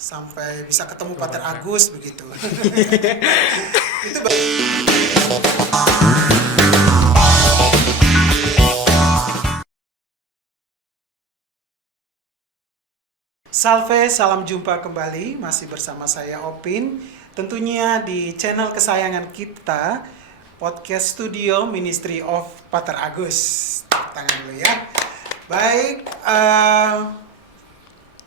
sampai bisa ketemu Pater Agus begitu. Itu Salve, salam jumpa kembali, masih bersama saya Opin, tentunya di channel kesayangan kita, Podcast Studio Ministry of Pater Agus. Tepuk tangan dulu ya. Baik,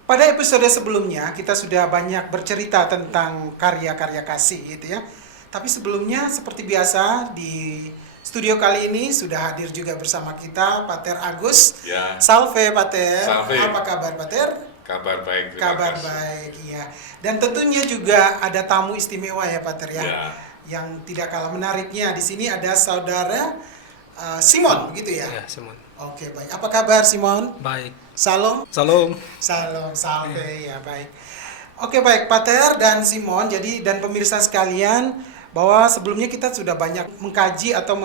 pada episode sebelumnya kita sudah banyak bercerita tentang karya-karya kasih gitu ya. Tapi sebelumnya seperti biasa di studio kali ini sudah hadir juga bersama kita Pater Agus. Ya. Salve Pater. Salve. Apa kabar Pater? Kabar baik, terima Kabar kasih. baik, iya. Dan tentunya juga ada tamu istimewa ya Pater ya. Ya. Yang tidak kalah menariknya di sini ada saudara Simon begitu ya. Ya, Simon. Oke, baik. Apa kabar Simon? Baik. Salam. Salam. Salam, salve ya baik. Oke baik Pater dan Simon, jadi dan pemirsa sekalian bahwa sebelumnya kita sudah banyak mengkaji atau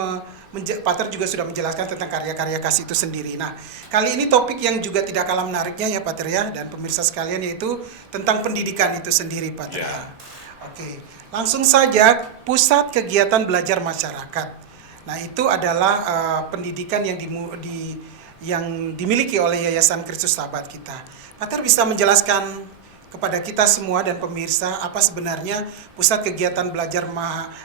Pater juga sudah menjelaskan tentang karya-karya kasih itu sendiri. Nah kali ini topik yang juga tidak kalah menariknya ya Pater ya dan pemirsa sekalian yaitu tentang pendidikan itu sendiri Pater ya. Oke, langsung saja pusat kegiatan belajar masyarakat. Nah itu adalah pendidikan yang dimiliki oleh Yayasan Kristus Sahabat kita. Pater bisa menjelaskan kepada kita semua dan pemirsa apa sebenarnya pusat kegiatan belajar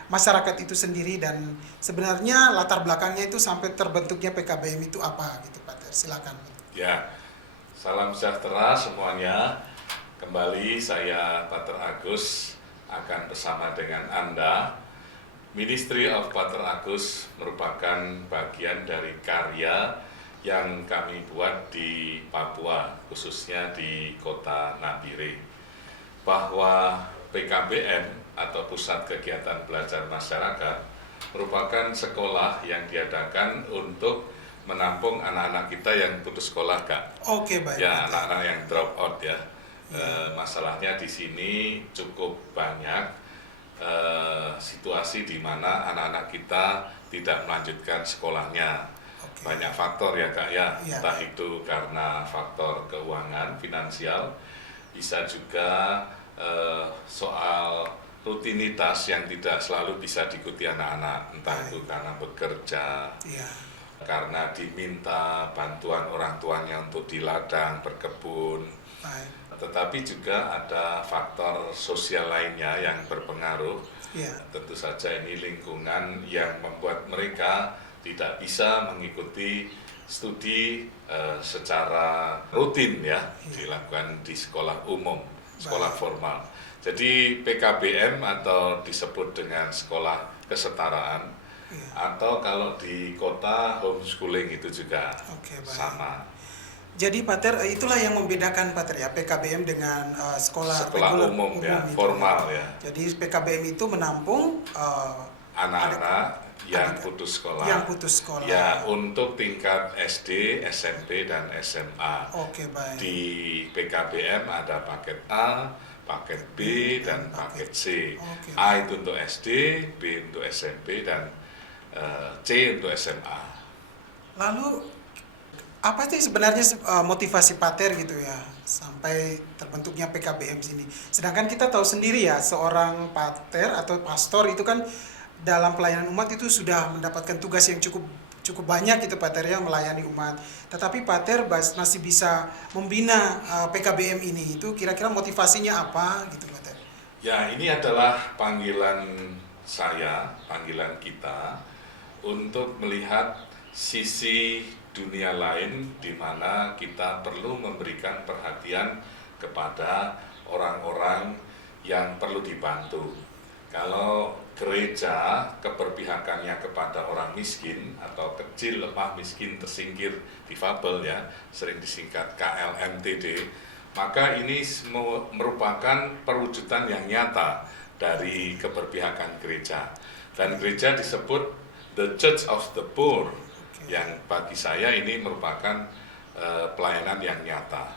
masyarakat itu sendiri dan sebenarnya latar belakangnya itu sampai terbentuknya PKBM itu apa gitu Pater, silakan. Ya, salam sejahtera semuanya. Kembali saya Pater Agus akan bersama dengan Anda. Ministry of Pater Agus merupakan bagian dari karya yang kami buat di Papua, khususnya di kota Nabire, bahwa PKBM atau Pusat Kegiatan Belajar Masyarakat merupakan sekolah yang diadakan untuk menampung anak-anak kita yang putus sekolah, Kak. Oke, baik. Ya, anak-anak yang drop out ya. Masalahnya di sini cukup banyak situasi di mana anak-anak kita tidak melanjutkan sekolahnya. Banyak faktor ya Kak ya, entah itu karena faktor keuangan, finansial, bisa juga soal rutinitas yang tidak selalu bisa diikuti anak-anak, entah itu karena bekerja, karena diminta bantuan orang tuanya untuk di ladang, berkebun, tetapi juga ada faktor sosial lainnya yang berpengaruh. Tentu saja ini lingkungan yang membuat mereka tidak bisa mengikuti studi secara rutin ya, dilakukan di sekolah umum, sekolah formal. Jadi PKBM atau disebut dengan sekolah kesetaraan, atau kalau di kota homeschooling itu juga sama. Jadi Pater, itulah yang membedakan Pater ya, PKBM dengan sekolah umum ya, formal ya. Jadi PKBM itu menampung anak-anak yang putus sekolah. Yang putus sekolah. Ya, untuk tingkat SD, SMP, dan SMA. Oke, baik. Di PKBM ada paket A, paket B, dan paket C. A itu untuk SD, B untuk SMP, dan C untuk SMA. Lalu, apa sih sebenarnya motivasi Pater gitu ya, sampai terbentuknya PKBM sini? Sedangkan kita tahu sendiri ya, seorang Pater atau pastor itu kan dalam pelayanan umat itu sudah mendapatkan tugas yang cukup banyak itu Pater ya, melayani umat. Tetapi Pater masih bisa membina PKBM ini, itu kira-kira motivasinya apa gitu Pater? Ya, ini adalah panggilan saya, panggilan kita untuk melihat sisi dunia lain di mana kita perlu memberikan perhatian kepada orang-orang yang perlu dibantu. Kalau gereja keberpihakannya kepada orang miskin atau kecil, lemah, miskin, tersingkir, difabel ya, sering disingkat KLMTD, maka ini merupakan perwujudan yang nyata dari keberpihakan gereja. Dan gereja disebut the Church of the Poor, yang bagi saya ini merupakan pelayanan yang nyata.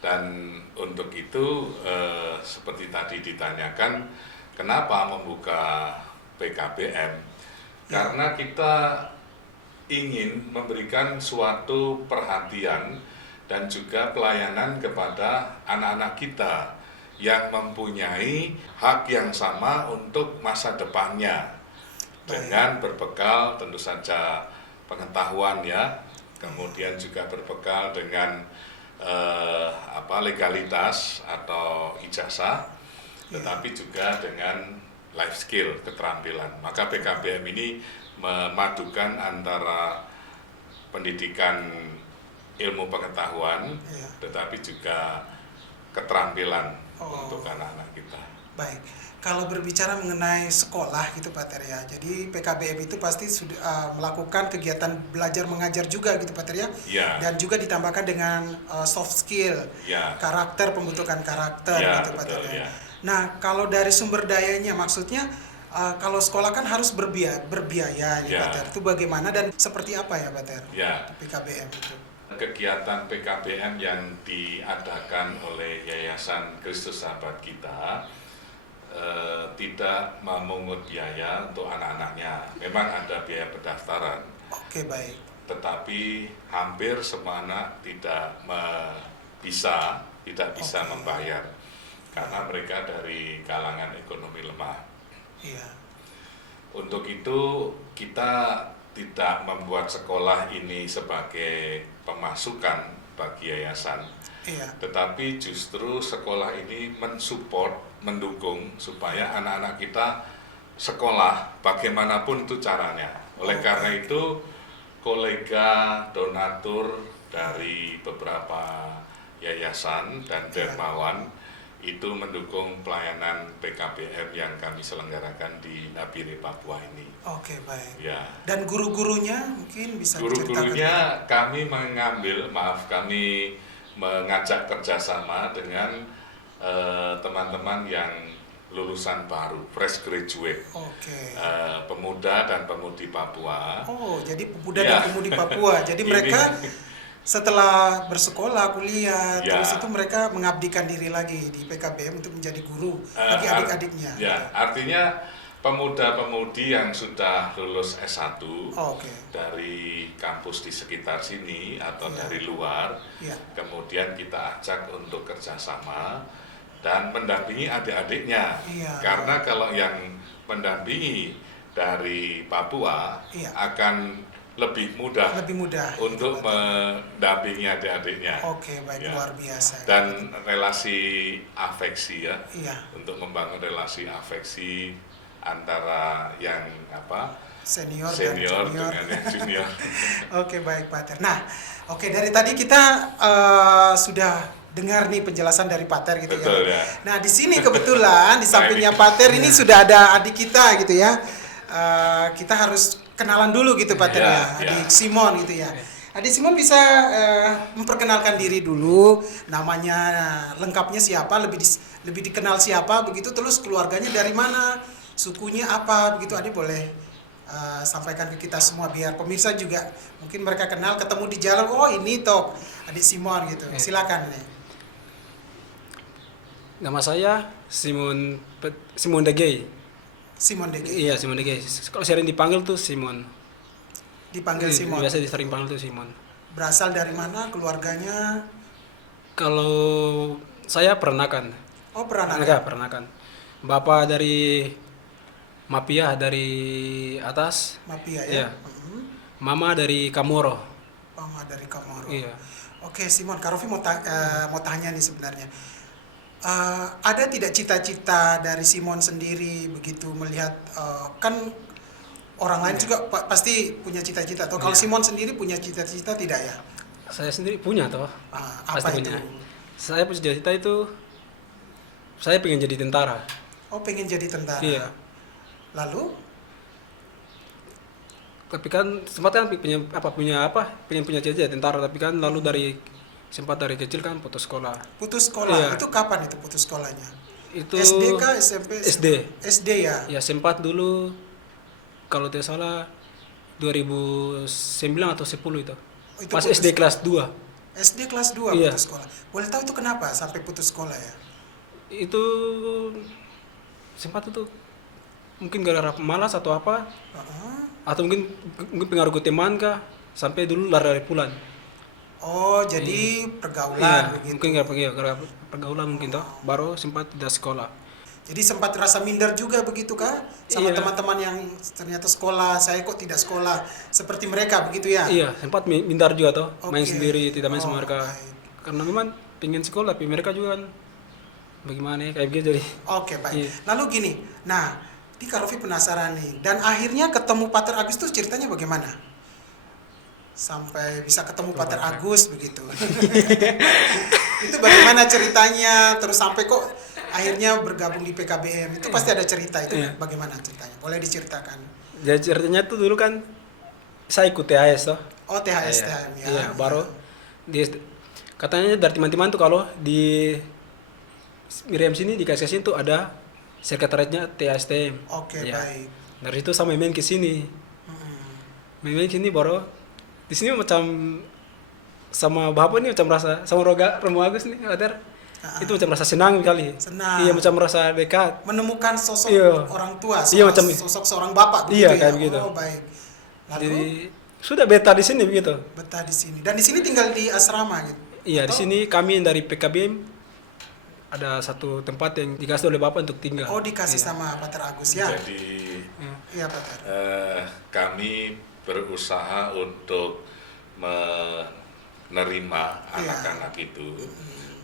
Dan untuk itu seperti tadi ditanyakan, kenapa membuka PKBM? Karena kita ingin memberikan suatu perhatian dan juga pelayanan kepada anak-anak kita yang mempunyai hak yang sama untuk masa depannya dengan berbekal tentu saja pengetahuan ya, kemudian juga berbekal dengan legalitas atau ijazah, tetapi juga dengan life skill, keterampilan. Maka PKBM ini memadukan antara pendidikan ilmu pengetahuan, tetapi juga keterampilan untuk anak-anak kita. Baik, kalau berbicara mengenai sekolah gitu Pak Ter ya, jadi PKBM itu pasti sudah melakukan kegiatan belajar mengajar juga gitu Pak Ter ya, dan juga ditambahkan dengan soft skill, karakter, pembentukan karakter gitu Pak Ter ya. Nah, kalau dari sumber dayanya maksudnya kalau sekolah kan harus berbiaya nih Pak Ter, itu bagaimana dan seperti apa ya Pak Ter? PKBM itu. Kegiatan PKBM yang diadakan oleh Yayasan Kristus Sahabat Kita tidak memungut biaya untuk anak-anaknya. Memang ada biaya pendaftaran. Oke, baik. Tetapi hampir semua anak tidak bisa membayar karena mereka dari kalangan ekonomi lemah. Untuk itu kita tidak membuat sekolah ini sebagai pemasukan bagi yayasan, tetapi justru sekolah ini mendukung supaya anak-anak kita sekolah bagaimanapun itu caranya. Oleh karena itu, kolega donatur dari beberapa yayasan dan dermawan itu mendukung pelayanan PKBM yang kami selenggarakan di Nabire, Papua ini. Oke, baik. Dan guru-gurunya mungkin bisa diceritakan? Guru-gurunya kami mengajak kerjasama dengan teman-teman yang lulusan baru, fresh graduate, pemuda dan pemudi Papua. Oh, jadi pemuda dan pemudi Papua. Jadi mereka setelah bersekolah, kuliah, terus itu mereka mengabdikan diri lagi di PKBM untuk menjadi guru bagi adik-adiknya. Artinya pemuda-pemudi yang sudah lulus S1 dari kampus di sekitar sini atau dari luar, kemudian kita ajak untuk kerjasama dan mendampingi adik-adiknya. Karena kalau yang mendampingi dari Papua akan lebih mudah untuk mendampingi adik-adiknya. Oke, baik, luar biasa. Dan relasi afeksi untuk membangun relasi afeksi antara yang senior dengan yang junior. Oke, baik Pak Ter. Nah, dari tadi kita sudah dengar nih penjelasan dari Pak Ter gitu. Betul, ya. Nah, di sini kebetulan di sampingnya Pak Ter ini sudah ada adik kita gitu ya. Kita harus kenalan dulu gitu Pak Ter ya, adik Simon gitu ya. Adik Simon bisa memperkenalkan diri dulu, namanya lengkapnya siapa, lebih dikenal siapa begitu, terus keluarganya dari mana, sukunya apa begitu. Adik boleh sampaikan ke kita semua biar pemirsa juga mungkin mereka kenal, ketemu di jalan, oh ini toh adik Simon gitu. Silakan nih. Nama saya Simon Degey. Simon Degey. Iya, Simon Degey. Kalau sering dipanggil tuh Simon. Dipanggil Simon. Biasa sering panggil tuh Simon. Berasal dari mana keluarganya? Kalau saya Peranakan. Oh, Peranakan. Ya, Peranakan. Bapak dari Mapia, dari atas. Mapia ya. Iya. Mama dari Kamoro. Mama dari Kamoro. Iya. Oke, Simon, Kak Rofi mau tanya nih sebenarnya. Ada tidak cita-cita dari Simon sendiri begitu melihat kan orang lain juga pasti punya cita-cita atau kalau Simon sendiri punya cita-cita tidak ya? Saya sendiri punya toh. Apa pasti itu? Punya. Saya punya cita-cita itu saya pengen jadi tentara. Oh, pengen jadi tentara. Iya. Lalu? Tapi kan sempat kan pengen punya cita-cita tentara, tapi kan lalu dari kecil kan putus sekolah. Putus sekolah. Iya. Itu kapan itu putus sekolahnya? Itu SD kah, SMP? SD. SD ya? Ya, sempat dulu kalau tidak salah 2009 atau 10 itu. Itu pas SD kelas 2. SD kelas 2 iya. Putus sekolah. Boleh tahu itu kenapa sampai putus sekolah ya? Itu sempat itu mungkin gara-gara malas atau apa? Atau mungkin pengaruh ke teman kah? Sampai dulu lari pulang. Oh, jadi Iya, pergaulan begitu. mungkin gara pergaulan mungkin toh, baru sempat tidak sekolah. Jadi sempat rasa minder juga begitu kah? Sama Iya. teman-teman yang ternyata sekolah, saya kok tidak sekolah seperti mereka begitu ya? Iya, sempat minder juga toh, main Oke. sendiri, tidak main sama Oh, mereka. baik. Karena memang pengen sekolah, tapi mereka juga kan bagaimana ya, kayak begitu jadi. Oke, baik. Iya. Lalu gini, nah, ini Kak Rofi penasaran nih. Dan akhirnya ketemu Pater Agus itu ceritanya bagaimana? Sampai bisa ketemu Pater Agus begitu. Itu bagaimana ceritanya? Terus sampai kok akhirnya bergabung di PKBM? Itu pasti ada cerita. Itu Iya. bagaimana ceritanya? Boleh diceritakan? Jadi ceritanya tuh dulu kan saya ikut THS toh. Oh, THS, Iya, THM ya. iya, baru katanya dari teman-teman tuh kalau di Miriam sini di KSKS tuh ada sekretariatnya THSTM. Oke, Iya. baik. Dari itu sama main ke sini. Mm-mm. Main ke sini baru di sini macam sama bapak nih macam rasa sama Romo Agus nih, Pater. Itu macam rasa senang kali. Senang. Iya, macam merasa dekat. Menemukan sosok Iya. orang tua, Iya, macam sosok seorang bapak Iya, begitu kayak ya. begitu. Oh, baik. Lalu Jadi sudah betah di sini begitu. betah di sini. Dan di sini tinggal di asrama gitu. Iya, di Atau- sini kami dari PKBM ada satu tempat yang dikasih oleh bapak untuk tinggal. Oh, dikasih Iya. sama Pater Agus ya. Jadi Iya, Pater. kami berusaha untuk menerima Iya. anak-anak itu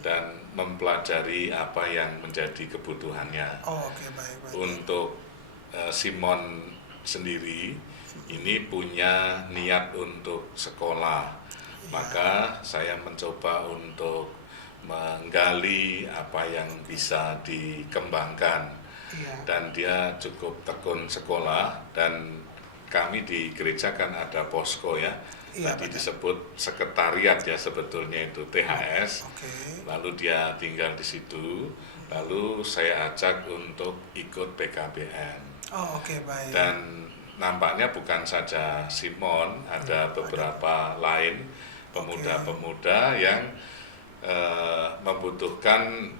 dan mempelajari apa yang menjadi kebutuhannya. Oh, oke, baik, baik. Untuk Simon sendiri ini punya niat untuk sekolah, maka saya mencoba untuk menggali apa yang bisa dikembangkan, Iya. dan dia cukup tekun sekolah, dan kami di gereja kan ada posko ya, Iya, tadi betul. disebut sekretariat ya, sebetulnya itu THS. Oke. Lalu dia tinggal di situ, lalu saya ajak untuk ikut PKBM. Oh, oke, baik. Dan nampaknya bukan saja Simon, ada beberapa lain pemuda-pemuda yang membutuhkan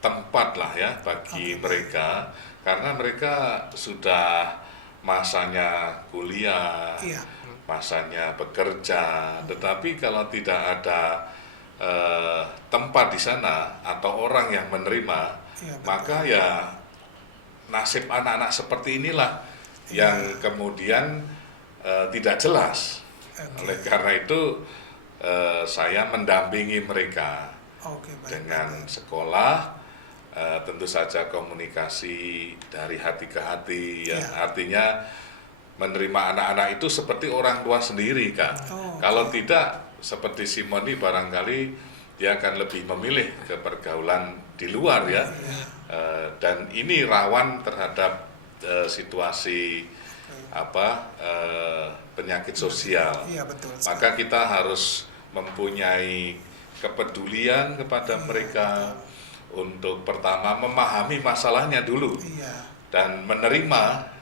tempat lah ya bagi mereka, karena mereka sudah masanya kuliah, Iya. masanya bekerja, tetapi kalau tidak ada tempat di sana atau orang yang menerima, Iya, betul. maka ya nasib anak-anak seperti inilah yang kemudian tidak jelas. Oke. Oleh karena itu saya mendampingi mereka Oke, baik. dengan sekolah, tentu saja komunikasi dari hati ke hati ya. Iya. Artinya menerima anak-anak itu seperti orang tua sendiri, Kak. Oh, Kalau tidak seperti Simon ini, barangkali dia akan lebih memilih ke pergaulan di luar ya. Dan ini rawan terhadap situasi penyakit sosial. Iya, betul. Maka kita harus mempunyai kepedulian kepada mereka untuk pertama memahami masalahnya dulu Iya. dan menerima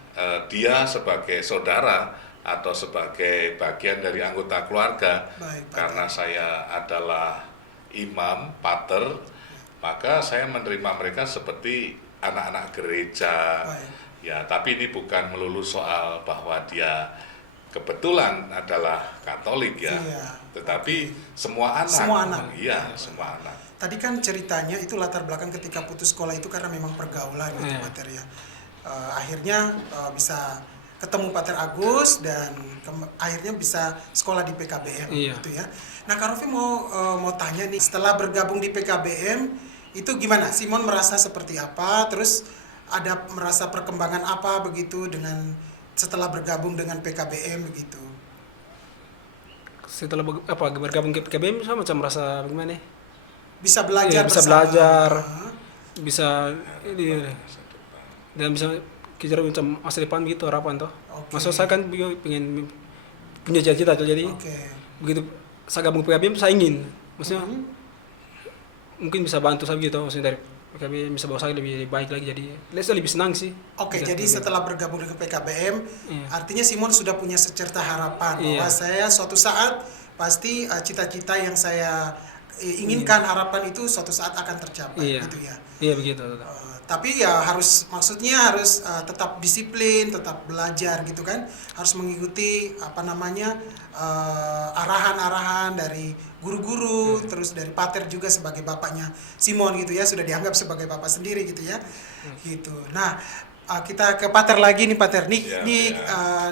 dia sebagai saudara atau sebagai bagian dari anggota keluarga. Baik, Pak. Karena saya adalah imam, pater, maka saya menerima mereka seperti anak-anak gereja. Baik. Ya, tapi ini bukan melulu soal bahwa dia kebetulan adalah Katolik ya. Iya. Tetapi semua anak. Semua anak. Iya, semua anak. Tadi kan ceritanya itu latar belakang ketika putus sekolah itu karena memang pergaulan gitu, Iya. Pater ya. Akhirnya bisa ketemu Pater Agus dan akhirnya bisa sekolah di PKBM Iya. gitu ya. Nah, Kak Rofi mau tanya nih, setelah bergabung di PKBM itu gimana? Simon merasa seperti apa? Terus ada merasa perkembangan apa begitu dengan setelah bergabung dengan PKBM begitu? Setelah bergabung ke PKBM saya macam merasa bagaimana? Bisa belajar Iya, bisa bersama. belajar. Ah, Bisa ini dan bisa kejar macam masa depan gitu, harapan toh. Oke. Maksud saya kan pengen punya cita-cita tuh, jadi Oke. begitu saya gabung PKBM saya ingin maksudnya Mhm. mungkin bisa bantu saya gitu, maksudnya dari PKBM bisa bawa saya lebih baik lagi, jadi saya lebih senang sih. Oke, Bisa jadi PKBM. setelah bergabung dengan PKBM, Iya. artinya Simon sudah punya secerca harapan bahwa Iya. saya suatu saat pasti cita-cita yang saya inginkan, harapan itu suatu saat akan tercapai, Iya. gitu ya. Iya begitu. Tapi ya maksudnya harus tetap disiplin, tetap belajar gitu kan, harus mengikuti arahan-arahan dari guru-guru, terus dari pater juga sebagai bapaknya Simon gitu ya, sudah dianggap sebagai bapak sendiri gitu ya, gitu. Nah, kita ke pater lagi nih pater,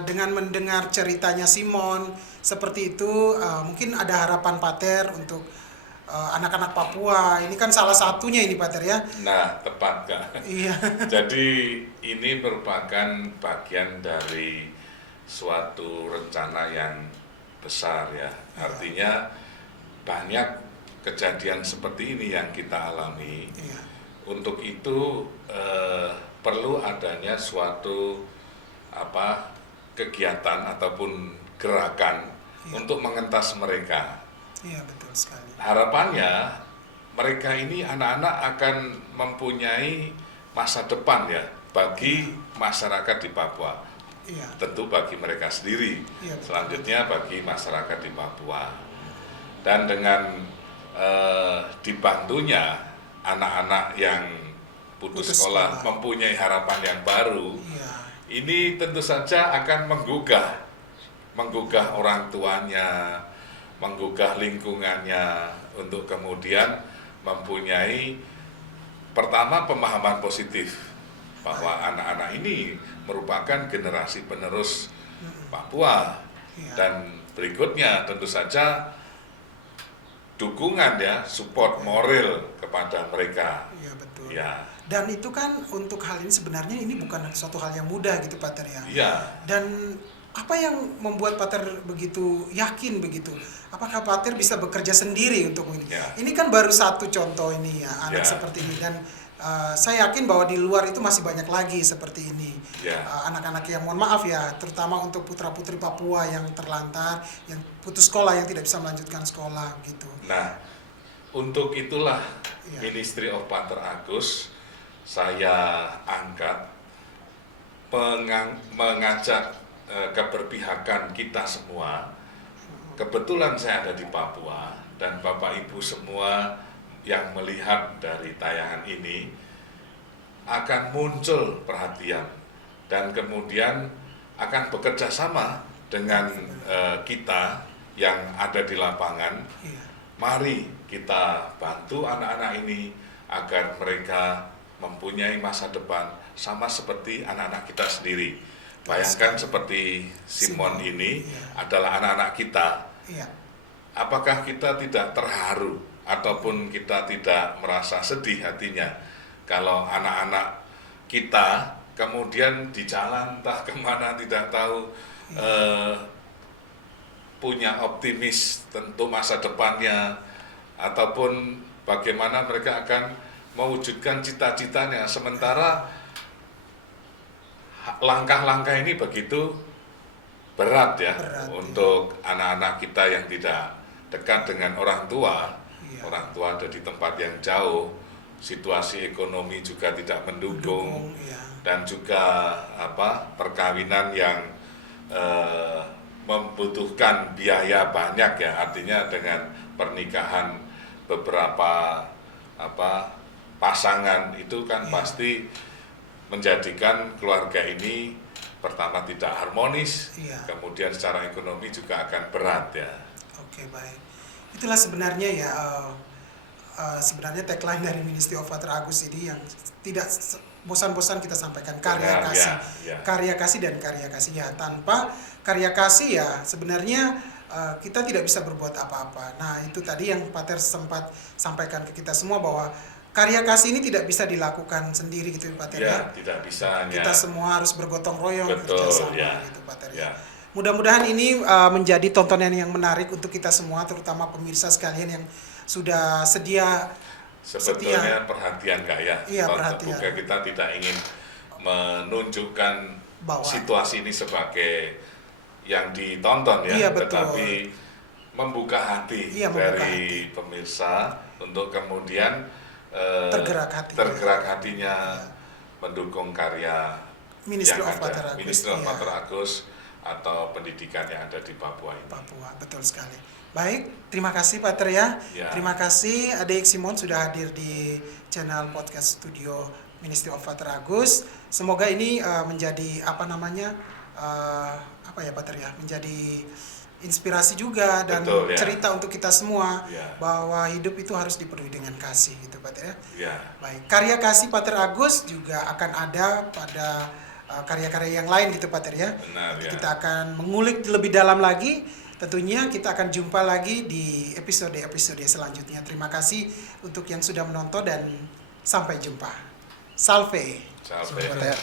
dengan mendengar ceritanya Simon seperti itu, mungkin ada harapan pater untuk anak-anak Papua. Ini kan salah satunya ini pater ya. Nah, tepat Kak. Iya. Jadi ini merupakan bagian dari suatu rencana yang besar ya. Artinya banyak kejadian seperti ini yang kita alami. Iya. Untuk itu perlu adanya suatu kegiatan ataupun gerakan untuk mengentas mereka. Iya, betul sekali. Harapannya mereka ini anak-anak akan mempunyai masa depan ya bagi masyarakat di Papua. Iya. Tentu bagi mereka sendiri. Iya, betul. Selanjutnya bagi masyarakat di Papua. Dan dengan dibantunya anak-anak yang putus sekolah mempunyai harapan yang baru. Iya. Ini tentu saja akan menggugah orang tuanya, menggugah lingkungannya untuk kemudian mempunyai pertama pemahaman positif bahwa anak-anak ini merupakan generasi penerus Papua. Iya. Dan berikutnya tentu saja dukungan ya, support moral kepada mereka. Iya, betul. Ya. Dan itu kan untuk hal ini sebenarnya ini bukan suatu hal yang mudah gitu pater ya. Iya. Dan apa yang membuat pater begitu yakin begitu? Apakah pater bisa bekerja sendiri untuk ini? Ya. Ini kan baru satu contoh ini ya, anak Ya. seperti ini, dan saya yakin bahwa di luar itu masih banyak lagi seperti ini. Ya. Anak-anak yang mohon maaf ya, terutama untuk putra-putri Papua yang terlantar, yang putus sekolah, yang tidak bisa melanjutkan sekolah gitu. Nah, untuk itulah Ya. Ministry of Pater Agus saya angkat mengajak keberpihakan kita semua. Kebetulan saya ada di Papua dan Bapak Ibu semua yang melihat dari tayangan ini akan muncul perhatian dan kemudian akan bekerja sama dengan kita yang ada di lapangan. Iya. Mari kita bantu anak-anak ini agar mereka mempunyai masa depan sama seperti anak-anak kita sendiri. Bayangkan seperti Simon ini adalah anak-anak kita. Iya. Apakah kita tidak terharu ataupun kita tidak merasa sedih hatinya kalau anak-anak kita kemudian di jalan entah kemana tidak tahu punya optimis tentu masa depannya ataupun bagaimana mereka akan mewujudkan cita-citanya, sementara langkah-langkah ini begitu berat ya untuk anak-anak kita yang tidak dekat dengan orang tua. Iya. Orang tua ada di tempat yang jauh, situasi ekonomi juga tidak mendukung, Iya. dan juga perkawinan yang membutuhkan biaya banyak ya, artinya dengan pernikahan beberapa pasangan itu kan pasti menjadikan keluarga ini pertama tidak harmonis, kemudian secara ekonomi juga akan berat ya. Oke, baik. Itulah sebenarnya ya, sebenarnya tagline dari Ministry of Pater Agus ini yang tidak bosan-bosan kita sampaikan, karya kasih, karya kasih dan karya kasih ya. Tanpa karya kasih ya sebenarnya kita tidak bisa berbuat apa-apa. Nah, itu tadi yang Pater sempat sampaikan ke kita semua bahwa karya kasih ini tidak bisa dilakukan sendiri gitu Pater ya. Tidak bisa. Kita semua harus bergotong royong, betul, kerjasama ya. gitu Pater ya. Mudah-mudahan ini menjadi tontonan yang menarik untuk kita semua, terutama pemirsa sekalian yang sudah sebetulnya perhatian Kak ya. Iya, perhatian. Juga kita tidak ingin menunjukkan bahwa situasi ini sebagai yang ditonton ya, iya, betul. Tetapi membuka hati dari pemirsa untuk kemudian tergerak hatinya mendukung karya Ministry yang of ada. Pater Agus. Ministry of Pater Agus atau pendidikan yang ada di Papua ini. Papua, betul sekali. Baik, terima kasih Pater ya. Ya. Terima kasih Adik Simon sudah hadir di channel podcast studio Ministry of Pater Agus. Semoga ini menjadi Pater ya, menjadi inspirasi juga dan Betul, ya. cerita untuk kita semua Ya. bahwa hidup itu harus dipenuhi dengan kasih gitu Pater ya. Ya. Baik, karya kasih Pater Agus juga akan ada pada karya-karya yang lain gitu Pater ya. Benar, Nanti ya. kita akan mengulik lebih dalam lagi. Tentunya kita akan jumpa lagi di episode-episode selanjutnya. Terima kasih untuk yang sudah menonton dan sampai jumpa. Salve. Sampai. Pater.